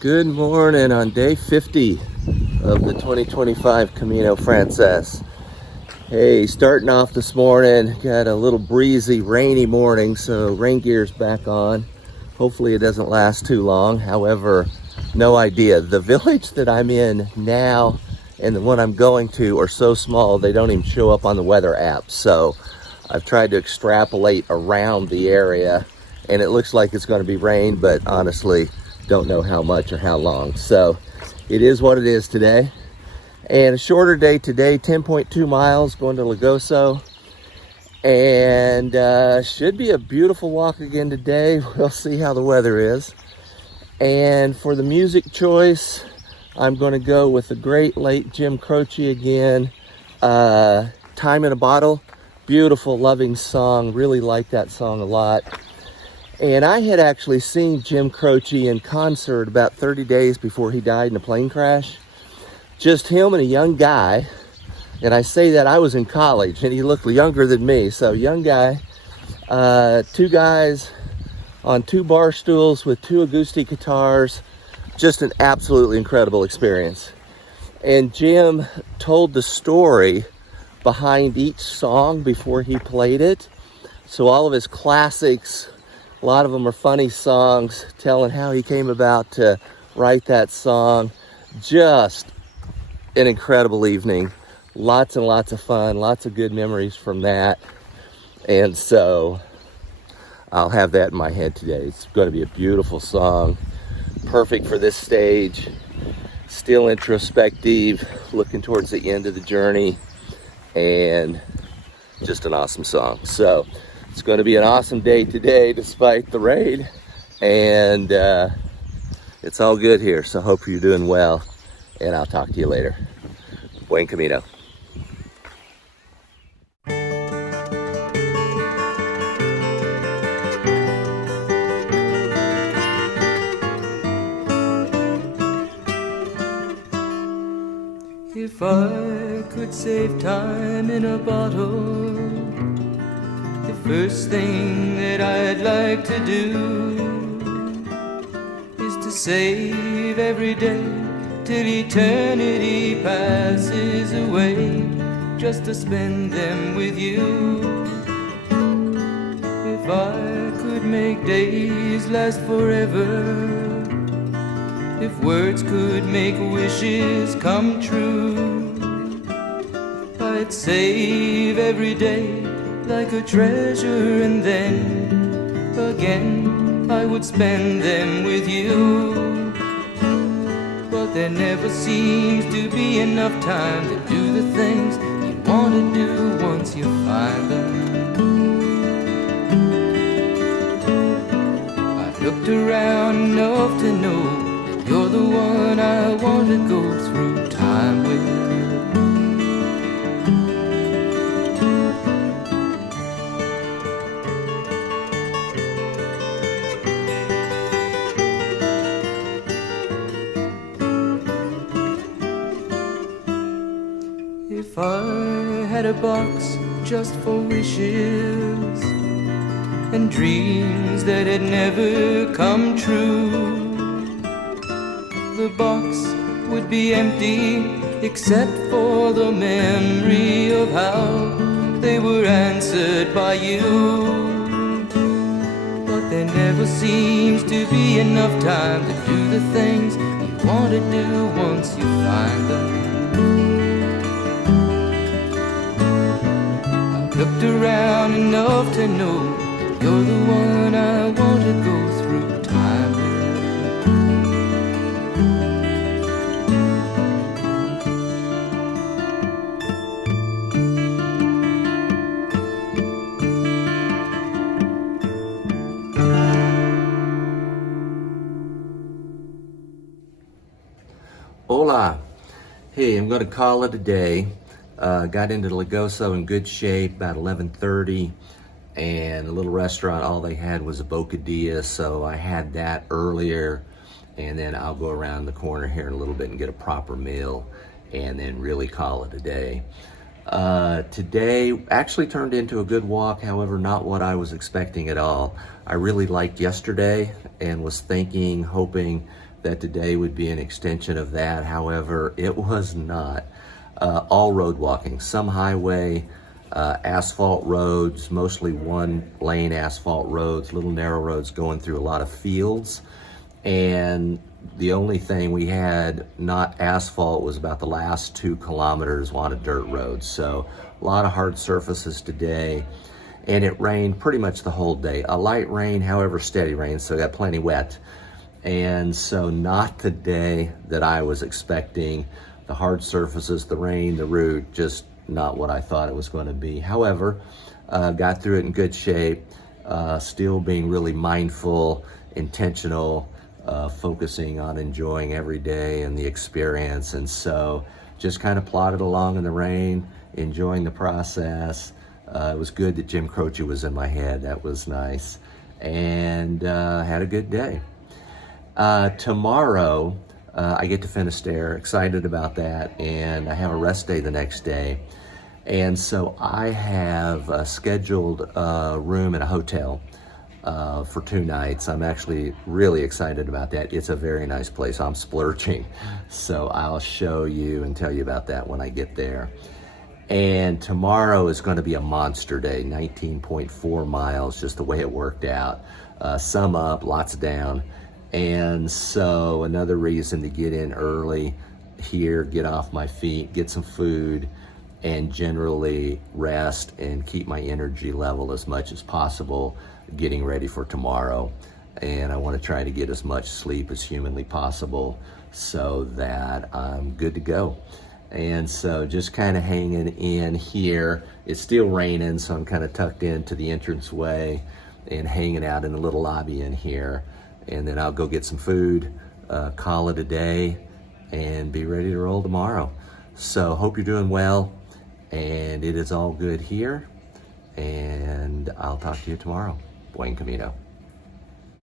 Good morning on day 50 of the 2025 Camino Francés. Hey, starting off this morning, got a little breezy, rainy morning, so rain gear's back on. Hopefully it doesn't last too long. However, no idea. The village that I'm in now and the one I'm going to are so small they don't even show up on the weather app. So I've tried to extrapolate around the area and it looks like it's going to be rain, but honestly, don't know how much or how long. So it is what it is today. And a shorter day today, 10.2 miles going to Logoso. And should be a beautiful walk again today. We'll see how the weather is. And for the music choice, I'm going to go with the great late Jim Croce again. Time in a Bottle. Beautiful, loving song. Really like that song a lot. And I had actually seen Jim Croce in concert about 30 days before he died in a plane crash. Just him and a young guy. And I say that I was in college and he looked younger than me. So young guy, two guys on two bar stools with two acoustic guitars. Just an absolutely incredible experience. And Jim told the story behind each song before he played it. So all of his classics, a lot of them are funny songs, telling how he came about to write that song. Just an incredible evening. Lots and lots of fun, lots of good memories from that. And so I'll have that in my head today. It's going to be a beautiful song, perfect for this stage. Still introspective, looking towards the end of the journey, and just an awesome song. So it's going to be an awesome day today despite the rain, and it's all good here. So hope you're doing well, and I'll talk to you later. Buen Camino. If I could save time in a bottle, the first thing that I'd like to do is to save every day till eternity passes away, just to spend them with you. If I could make days last forever, if words could make wishes come true, I'd save every day like a treasure, and then again I would spend them with you. But there never seems to be enough time to do the things you want to do once you find them. I've looked around enough to know you're the one I want to go through time with. If I had a box just for wishes and dreams that had never come true, the box would be empty except for the memory of how they were answered by you. But there never seems to be enough time to do the things you want to do once you find them. I've looked around enough to know you're the one I want to go through time with. Hola. Hey, I'm going to call it a day. Got into Logoso in good shape about 11:30, and a little restaurant, all they had was a bocadilla, so I had that earlier, and then I'll go around the corner here in a little bit and get a proper meal, and then really call it a day. Today actually turned into a good walk, however, not what I was expecting at all. I really liked yesterday and was thinking, hoping that today would be an extension of that. However, it was not. All road walking, some highway, asphalt roads, mostly one lane asphalt roads, little narrow roads going through a lot of fields. And the only thing we had not asphalt was about the last 2 kilometers, a lot of dirt roads. So a lot of hard surfaces today. And it rained pretty much the whole day. A light rain, however, steady rain, so got plenty wet. And so not the day that I was expecting. The hard surfaces, the rain, the route, just not what I thought it was going to be. However, got through it in good shape, still being really mindful, intentional, focusing on enjoying every day and the experience. And so just kind of plodded along in the rain, enjoying the process. It was good that Jim Croce was in my head. That was nice. And had a good day. Tomorrow, I get to Finisterre, excited about that, and I have a rest day the next day. And so I have scheduled a room in a hotel for 2 nights. I'm actually really excited about that. It's a very nice place. I'm splurging. So I'll show you and tell you about that when I get there. And tomorrow is going to be a monster day, 19.4 miles, just the way it worked out. Some up, lots down. And so another reason to get in early here, get off my feet, get some food, and generally rest and keep my energy level as much as possible, getting ready for tomorrow. And I want to try to get as much sleep as humanly possible so that I'm good to go. And so just kind of hanging in here. It's still raining, so I'm kind of tucked into the entranceway and hanging out in the little lobby in here. And then I'll go get some food, call it a day, and be ready to roll tomorrow. So hope you're doing well, and it is all good here. And I'll talk to you tomorrow. Buen Camino.